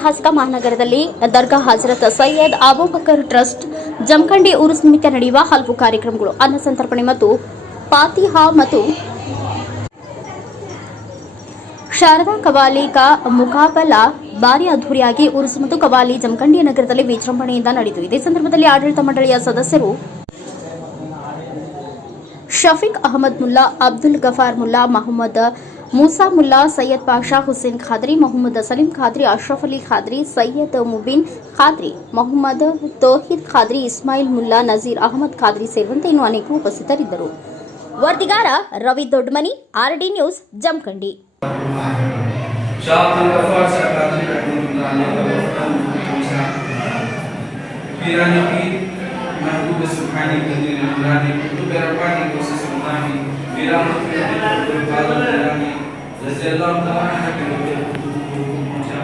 ಐತಿಹಾಸಿಕ ಮಹಾನಗರದಲ್ಲಿ ದರ್ಗಾ ಹಜರತ್ ಸೈಯದ್ ಅಬೂಬಕರ್ ಟ್ರಸ್ಟ್, ಜಮಖಂಡಿ ಊರು ಸಮಿತಿ ನಡೆಯುವ ಹಲವು ಕಾರ್ಯಕ್ರಮಗಳು. ಅನ್ನ ಸಂತರ್ಪಣೆ ಮತ್ತು ಪಾತಿಹಾ ಮತ್ತು ಶಾರದಾ ಕವಾಲಿ ಕಾ ಮುಖಾಬಲಾ ಭಾರಿ ಅದ್ದೂರಿಯಾಗಿ ಉರುಸು ಮತ್ತು ಕವಾಲಿ ಜಮಖಂಡಿ ನಗರದಲ್ಲಿ ವಿಜೃಂಭಣೆಯಿಂದ ನಡೆಯಿತು. ಇದೇ ಸಂದರ್ಭದಲ್ಲಿ ಆಡಳಿತ ಮಂಡಳಿಯ ಸದಸ್ಯರು ಶಫೀಕ್ ಅಹಮದ್ ಮುಲ್ಲಾ, ಅಬ್ದುಲ್ ಗಫಾರ್ ಮುಲ್ಲಾ, ಮೊಹಮ್ಮದ್ ಮೂಸಾ ಮುಲ್ಲಾ ಸೈಯದ್ ಪಾಷಾ ಹುಸೇನ್ ಖಾದ್ರಿ, ಮೊಹಮ್ಮದ್ ಸಲೀಂ ಖಾದ್ರಿ, ಅಶ್ರಫ್ ಅಲಿ ಖಾದ್ರಿ, ಸೈಯದ್ ಮುಬಿನ್ ಖಾದ್ರಿ, ಮೊಹಮ್ಮದ್ ತೋಹಿದ್ ಖಾದ್ರಿ, ಇಸ್ಮಾಯಿಲ್ ಮುಲ್ಲಾ, ನಜೀರ್ ಅಹಮದ್ ಖಾದ್ರಿ ಸೇರಿದಂತೆ ಇನ್ನು ಅನೇಕರು ಉಪಸ್ಥಿತರಿದ್ದರು. ವರದಿಗಾರ ರವಿ ದೊಡ್ಡಮನಿ ಆರ್ಡಿ ನ್ಯೂಸ್, ಜಮಖಂಡಿ. رضی اللہ تعالیٰ پہنچا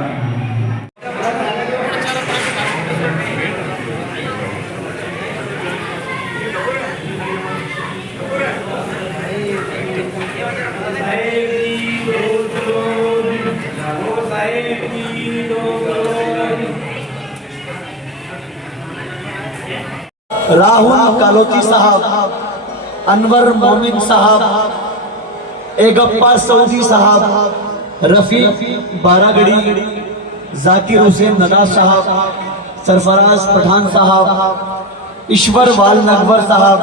راہل کالوتی صاحب انور مومن صاحب، ایگپا سعودی صاحب، رفیق بارہ گڑی ذاکر حسین ندا صاحب، سرفراز پتھان صاحب اشور وال نگور صاحب۔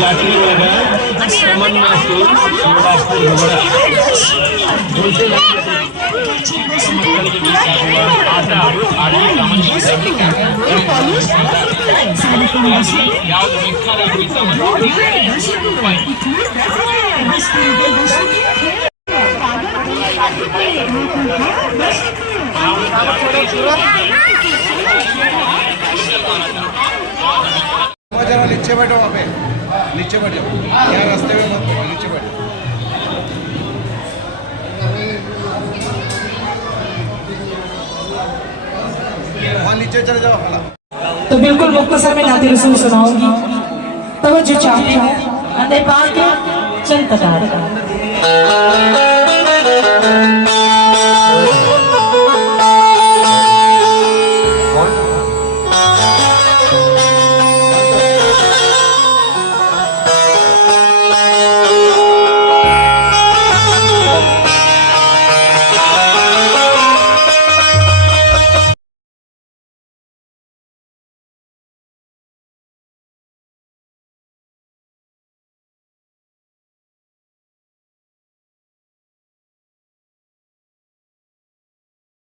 جاتی سمن ماسٹور ماسٹور گھبرا بولتے آتا ಆಡಿ ಯಾವ್ದು نیچے بیٹھ جاؤ۔ یہاں راستے میں مت پڑو نیچے بیٹھ جاؤ۔ ہاں، نیچے چلے جاؤ ہلا تو بالکل مختصر میں ناطر رسول سناؤں گی۔ توجہ چاہتی ہوں اندر پاک چند قطار۔ کا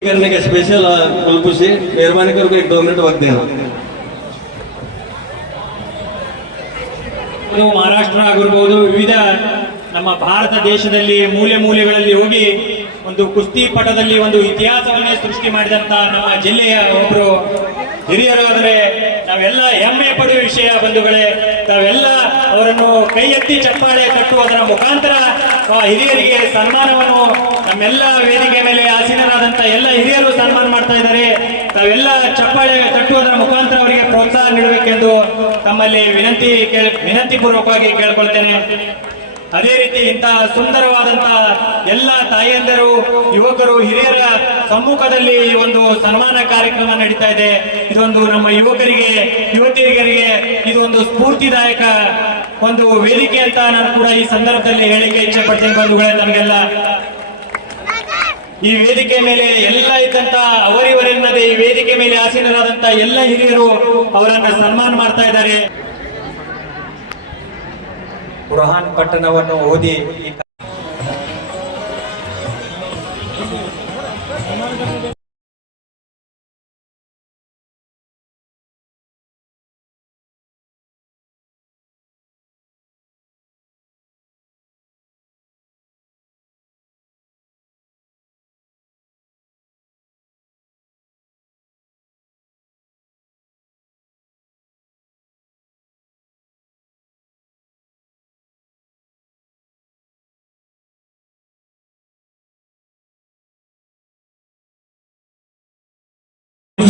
करने का स्पेशल कुलपू से मेहरबानी करके एक दो मिनट वक्त देना ಇದು ಮಹಾರಾಷ್ಟ್ರ ಆಗಿರ್ಬೋದು ವಿವಿಧ ನಮ್ಮ ಭಾರತ ದೇಶದಲ್ಲಿ ಮೂಲೆ ಮೂಲೆಗಳಲ್ಲಿ ಹೋಗಿ ಒಂದು ಕುಸ್ತಿ ಪಟದಲ್ಲಿ ಒಂದು ಇತಿಹಾಸವನ್ನೇ ಸೃಷ್ಟಿ ಮಾಡಿದಂತ ನಮ್ಮ ಜಿಲ್ಲೆಯ ಒಬ್ರು ಹಿರಿಯರು ಆದರೆ ನಾವೆಲ್ಲ ಹೆಮ್ಮೆ ಪಡುವ ವಿಷಯ ಬಂಧುಗಳೇ, ತಾವೆಲ್ಲ ಅವರನ್ನು ಕೈ ಎತ್ತಿ ಚಪ್ಪಾಳೆ ಕಟ್ಟುವುದರ ಮುಖಾಂತರ ಹಿರಿಯರಿಗೆ ಸನ್ಮಾನವನ್ನು, ನಮ್ಮೆಲ್ಲ ವೇದಿಕೆ ಮೇಲೆ ಆಸೀನರಾದಂತ ಎಲ್ಲ ಹಿರಿಯರು ಸನ್ಮಾನ ಮಾಡ್ತಾ ಇದ್ದಾರೆ. ತಾವೆಲ್ಲ ಚಪ್ಪಾಳೆ ಕಟ್ಟುವುದರ ಮುಖಾಂತರ ಅವರಿಗೆ ಪ್ರೋತ್ಸಾಹ ನೀಡಬೇಕೆಂದು ತಮ್ಮಲ್ಲಿ ವಿನಂತಿ ಕೇಳಿ ವಿನಂತಿ ಪೂರ್ವಕವಾಗಿ ಕೇಳ್ಕೊಳ್ತೇನೆ. ಅದೇ ರೀತಿ ಇಂತಹ ಸುಂದರವಾದಂತಹ ಎಲ್ಲ ತಾಯಿಯಂದರು ಯುವಕರು, ಹಿರಿಯರ ಸಮ್ಮುಖದಲ್ಲಿ ಈ ಒಂದು ಸನ್ಮಾನ ಕಾರ್ಯಕ್ರಮ ನಡೀತಾ ಇದೆ. ಇದೊಂದು ನಮ್ಮ ಯುವಕರಿಗೆ ಯುವತಿಯರಿಗೆ ಇದೊಂದು ಸ್ಫೂರ್ತಿದಾಯಕ ಒಂದು ವೇದಿಕೆ ಅಂತ ನಾನು ಕೂಡ ಈ ಸಂದರ್ಭದಲ್ಲಿ ಹೇಳಿಕೆ ಇಚ್ಛೆ ಪಡ್ತೀನಿ ಬಂಧುಗಳೇ ನಮಗೆಲ್ಲ ಈ ವೇದಿಕೆ ಮೇಲೆ ಎಲ್ಲ ಇದ್ದಂತ ಅವರಿವರೆನ್ನದೇ ಈ ವೇದಿಕೆ ಮೇಲೆ ಆಸೀನರಾದಂತ ಎಲ್ಲ ಹಿರಿಯರು ಅವರನ್ನ ಸನ್ಮಾನ ಮಾಡ್ತಾ ಇದ್ದಾರೆ. ಕುರಾನ್ ಪಟ್ಟಣವನ್ನು ಓದಿ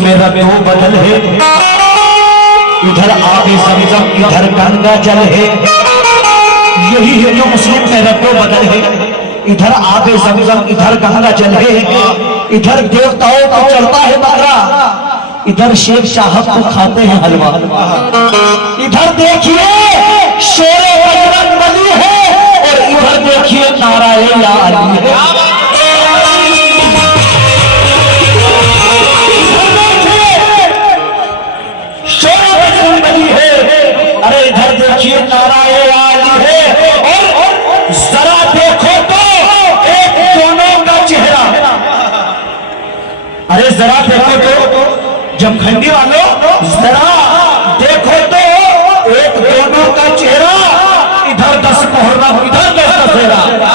میرا وہ بدل ہے۔ ادھر آبی سمزم ادھر گنگا جل ہے۔ یہی ہے جو مسلم میرا وہ بدل ہے۔ ادھر آبی سمزم ادھر گنگا جل ہے۔ ادھر دیوتاؤں کو چلتا ہے بارہ ادھر شیر شاہب کو کھاتے ہیں حلوہ۔ ادھر دیکھیے شیر و जरा देखो तो जमखंडी वालों जरा देखो तो एक दोनों का चेहरा इधर दस मुहर्रम इधर दस दशहरा।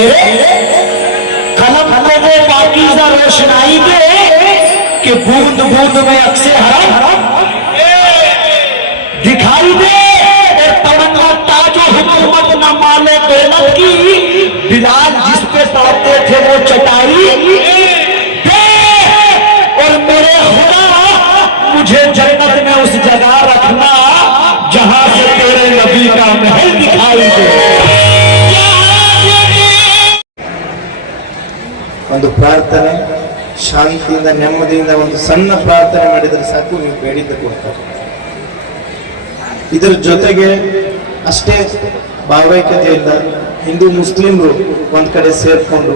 میرے قلم کو وہ پاکیزہ روشنائی دے کہ بوند بوند میں اکثر حرم دکھائی دے۔ اور تمنا تاج و حکومت نہ مانے دولت کی۔ بلال جس پہ تڑپتے تھے وہ چٹائی۔ ಒಂದು ಪ್ರಾರ್ಥನೆ, ಶಾಂತಿಯಿಂದ, ನೆಮ್ಮದಿಯಿಂದ ಒಂದು ಸಣ್ಣ ಪ್ರಾರ್ಥನೆ ಮಾಡಿದರೆ ಸಾಕು, ನೀವು ಬೇಡಿದ್ದ ಕೊಡ್ತಾರೆ. ಇದರ ಜೊತೆಗೆ ಅಷ್ಟೇ ಭಾವೈಕ್ಯತೆಯಿಂದ ಹಿಂದೂ ಮುಸ್ಲಿಮರು ಒಂದ್ ಕಡೆ ಸೇರ್ಕೊಂಡು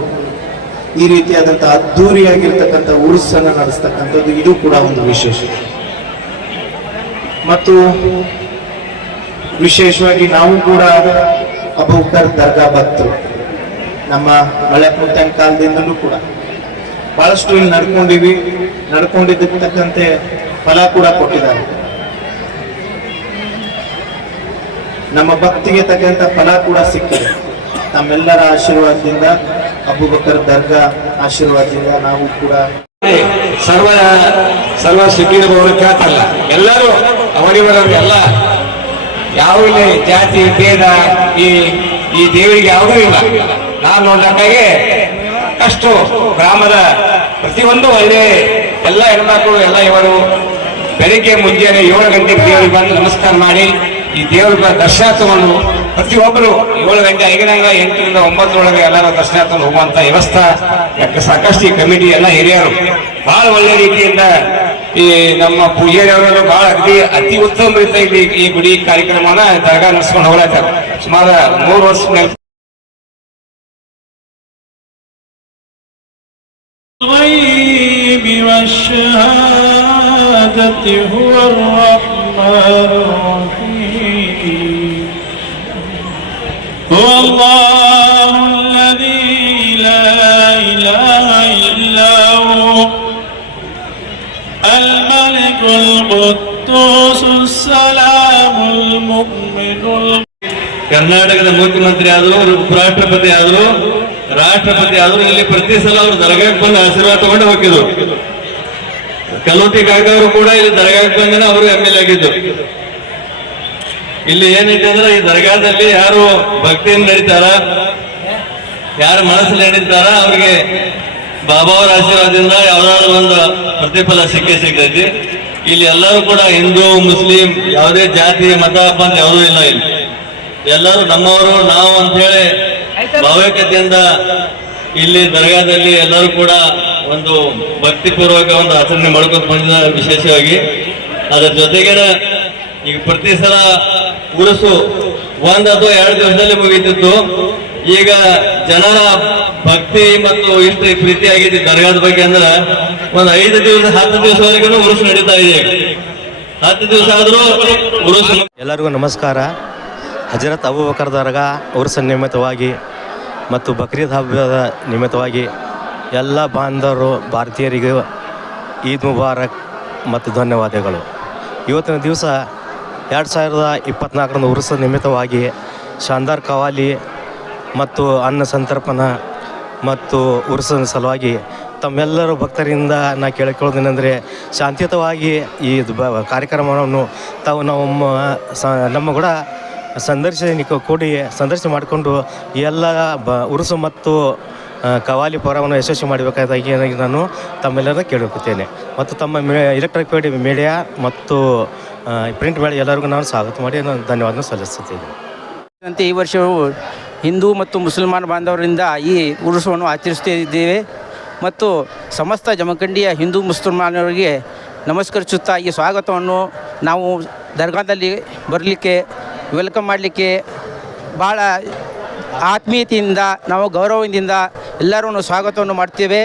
ಈ ರೀತಿಯಾದಂಥ ಅದ್ಧೂರಿಯಾಗಿರ್ತಕ್ಕಂಥ ಉರುಸನ್ನು ನಡೆಸ್ತಕ್ಕಂಥದ್ದು ಇದು ಕೂಡ ಒಂದು ವಿಶೇಷ. ಮತ್ತು ವಿಶೇಷವಾಗಿ ನಾವು ಕೂಡ ಅಬೂಕರ್ ದರ್ಗಾ ಭಕ್ತರು. ನಮ್ಮ ಮಳೆ ಮುತ್ತನ ಕಾಲದಿಂದಲೂ ಕೂಡ. ಬಹಳಷ್ಟು ಇಲ್ಲಿ ನಡ್ಕೊಂಡಿವಿ ನಡ್ಕೊಂಡಿದ್ದಕ್ಕಂತೆ ಫಲ ಕೂಡ ಕೊಟ್ಟಿದ್ದಾರೆ. ನಮ್ಮ ಭಕ್ತಿಗೆ ತಕ್ಕಂತ ಫಲ ಕೂಡ ಸಿಕ್ಕಿದೆ. ನಮ್ಮೆಲ್ಲರ ಆಶೀರ್ವಾದದಿಂದ ಅಬೂಬಕರ್ ದರ್ಗಾ ಆಶೀರ್ವಾದದಿಂದ ನಾವು ಕೂಡ ಸರ್ವ ಸರ್ವ ಸಿಕ್ಕಿದ ಕಾತಲ್ಲ ಎಲ್ಲರೂ ಅವರಿವರವ್ರು ಎಲ್ಲ ಯಾವ ಜಾತಿ, ಭೇದ ಈ ಈ ದೇವರಿಗೆ ಯಾವುದೂ ಇಲ್ಲ. ನಾನು ನೋಡ್ದಂಗೆ ಅಷ್ಟು ಗ್ರಾಮದ ಪ್ರತಿಯೊಂದು ಒಳ್ಳೆ ಎಲ್ಲ ಹೆಣ್ಮಕ್ಕಳು ಎಲ್ಲ ಇವರು ಬೆಳಿಗ್ಗೆ ಮುಂಜಾನೆ ಏಳು ಗಂಟೆಗೆ ದೇವರಿಗೆ ಬಂದು ನಮಸ್ಕಾರ ಮಾಡಿ ಈ ದೇವರ ದರ್ಶನ ತಗೊಂಡು ಪ್ರತಿಯೊಬ್ಬರು ಏಳು ಗಂಟೆ, ಐದರಿಂದ ಎಂಟರಿಂದ ಒಂಬತ್ತರೊಳಗೆ ಎಲ್ಲರ ದರ್ಶನ ತಗೊಂಡು ಹೋಗುವಂತ ವ್ಯವಸ್ಥೆ. ಸಾಕಷ್ಟು ಈ ಕಮಿಟಿ ಎಲ್ಲ ಹಿರಿಯರು ಬಹಳ ಒಳ್ಳೆ ರೀತಿಯಿಂದ ಈ ನಮ್ಮ ಪೂಜಾರಿಯವರು ಬಹಳ ಅತಿ ಅತಿ ಉತ್ತಮ ರೀತಿಯಲ್ಲಿ ಈ ಗುಡಿ ಕಾರ್ಯಕ್ರಮವನ್ನ ದರ್ಗಾ ನಡೆಸ್ಕೊಂಡು ಹೋಗ್ತಾರೆ ಸುಮಾರು ಮೂರು ವರ್ಷ الغيب والشهادة هو الرحمن الرحيم هو الله الذي لا إله إلا هو الملك القدوس السلام المؤمن الم- ಕರ್ನಾಟಕದ ಮುಖ್ಯಮಂತ್ರಿ ಆದ್ರು ಉಪರಾಷ್ಟ್ರಪತಿ ಆದ್ರು ರಾಷ್ಟ್ರಪತಿ ಆದರೂ ಇಲ್ಲಿ ಪ್ರತಿ ಸಲ ಅವರು ದರ್ಗಾಕ್ಕೆ ಬಂದು ಆಶೀರ್ವಾದ ತಗೊಂಡು ಹೋಗಿದ್ರು. ಕಲೋಟಿ ಕಾಕ ಅವರು ಕೂಡ ಇಲ್ಲಿ ದರ್ಗಾಕ್ಕೆ ಬಂದಿನ ಅವರು ಎಂ ಎಲ್ ಆಗಿದ್ದು. ಇಲ್ಲಿ ಏನೈತೆ ಅಂದ್ರೆ ಈ ದರ್ಗಾದಲ್ಲಿ ಯಾರು ಭಕ್ತಿಯಿಂದ ನಡೀತಾರ? ಯಾರು ಮನಸ್ಸಲ್ಲಿ ನಡೀತಾರ? ಅವ್ರಿಗೆ ಬಾಬಾ ಅವರ ಆಶೀರ್ವಾದದಿಂದ ಯಾವ್ದಾದ್ರು ಒಂದು ಪ್ರತಿಫಲ ಸಿಕ್ಕೇ ಸಿಗ್ತೈತಿ. ಇಲ್ಲಿ ಎಲ್ಲರೂ ಕೂಡ ಹಿಂದೂ, ಮುಸ್ಲಿಂ, ಯಾವುದೇ ಜಾತಿ, ಮತ, ಪಂಥ ಯಾವುದೂ ಇಲ್ಲ ಇಲ್ಲಿ. ಎಲ್ಲರೂ ನಮ್ಮವರು, ನಾವು ಅಂತ ಹೇಳಿ ಭಾವೈಕ್ಯತೆಯಿಂದ ಇಲ್ಲಿ ದರ್ಗಾದಲ್ಲಿ ಎಲ್ಲರೂ ಕೂಡ ಒಂದು ಭಕ್ತಿಪೂರ್ವಕ ಒಂದು ಆಚರಣೆ ಮಾಡ್ಕೊಂಡು ಬಂದ ವಿಶೇಷವಾಗಿ. ಅದರ ಜೊತೆಗೆ ಈಗ ಪ್ರತಿ ಸಲ ಉರುಸು ಒಂದ್ ಅಥವಾ ಎರಡು ದಿವಸದಲ್ಲಿ ಮುಗೀತಿತ್ತು. ಈಗ ಜನರ ಭಕ್ತಿ ಮತ್ತು ಇಷ್ಟು ಪ್ರೀತಿ ಆಗಿದೆ ದರ್ಗಾದ ಬಗ್ಗೆ ಅಂದ್ರೆ ಒಂದ್ ಐದು ದಿವಸ, ಹತ್ತು ದಿವಸವರೆಗೂ ಉರುಸು ನಡೀತಾ ಇದೆ ಹತ್ತು ದಿವಸ ಆದ್ರೂ ಉರುಸು ಎಲ್ಲರಿಗೂ ನಮಸ್ಕಾರ. ಹಜರತ್ ಅಬೂಬಕರ್ ದರ್ಗಾ ಉರುಸು ನಿಮಿತ್ತವಾಗಿ ಮತ್ತು ಬಕ್ರೀದ್ ಹಬ್ಬದ ನಿಮಿತ್ತವಾಗಿ ಎಲ್ಲ ಬಾಂಧವರು, ಭಾರತೀಯರಿಗೆ ಈದ್ ಮುಬಾರಕ್ ಮತ್ತು ಧನ್ಯವಾದಗಳು. ಇವತ್ತಿನ ದಿವಸ ಎರಡು ಸಾವಿರದ ಇಪ್ಪತ್ತ್ನಾಲ್ಕರಂದು ಉರುಸ ನಿಮಿತ್ತವಾಗಿ ಶಾನ್ದಾರ್ ಕವಾಲಿ ಮತ್ತು ಅನ್ನ ಸಂತರ್ಪಣ ಮತ್ತು ಉರುಸದ ಸಲುವಾಗಿ ತಮ್ಮೆಲ್ಲರೂ ಭಕ್ತರಿಂದ ನಾ ಕೇಳಿಕೊಳ್ಳೋದೇನೆಂದರೆ ಶಾಂತಿಯುತವಾಗಿ ಈ ಕಾರ್ಯಕ್ರಮವನ್ನು ತಾವು ನಮ್ಮ ಸ ನಮ್ಮ ಕೂಡ ಸಂದರ್ಶನ ಕೂಡಿ ಸಂದರ್ಶನ ಮಾಡಿಕೊಂಡು ಎಲ್ಲ ಬ ಉರುಸು ಮತ್ತು ಕವಾಲಿ ಪರವನ್ನು ಯಶಸ್ವಿ ಮಾಡಬೇಕಾದಾಗಿ ನಾನು ತಮ್ಮೆಲ್ಲರ ಕೇಳಿಕೊಳ್ತೇನೆ. ಮತ್ತು ತಮ್ಮ ಮೇ ಎಲೆಕ್ಟ್ರಿಕ್ ಮೀಡಿಯಾ ಮತ್ತು ಪ್ರಿಂಟ್ ಮೀಡಿಯಾ ಎಲ್ಲರಿಗೂ ನಾನು ಸ್ವಾಗತ ಮಾಡಿ ನಾನು ಧನ್ಯವಾದ ಸಲ್ಲಿಸುತ್ತೇನೆ. ಅಂತೆ ಈ ವರ್ಷವು ಹಿಂದೂ ಮತ್ತು ಮುಸಲ್ಮಾನ ಬಾಂಧವರಿಂದ ಈ ಉರುಸವನ್ನು ಆಚರಿಸುತ್ತಿದ್ದೇವೆ ಮತ್ತು ಸಮಸ್ತ ಜಮಖಂಡಿಯ ಹಿಂದೂ ಮುಸಲ್ಮಾನರಿಗೆ ನಮಸ್ಕರಿಸುತ್ತಾ ಈ ಸ್ವಾಗತವನ್ನು ನಾವು ದರ್ಗಾದಲ್ಲಿ ಬರಲಿಕ್ಕೆ ವೆಲ್ಕಮ್ ಮಾಡಲಿಕ್ಕೆ ಭಾಳ ಆತ್ಮೀಯತೆಯಿಂದ ನಾವು ಗೌರವದಿಂದ ಎಲ್ಲರೂ ಸ್ವಾಗತವನ್ನು ಮಾಡ್ತೇವೆ.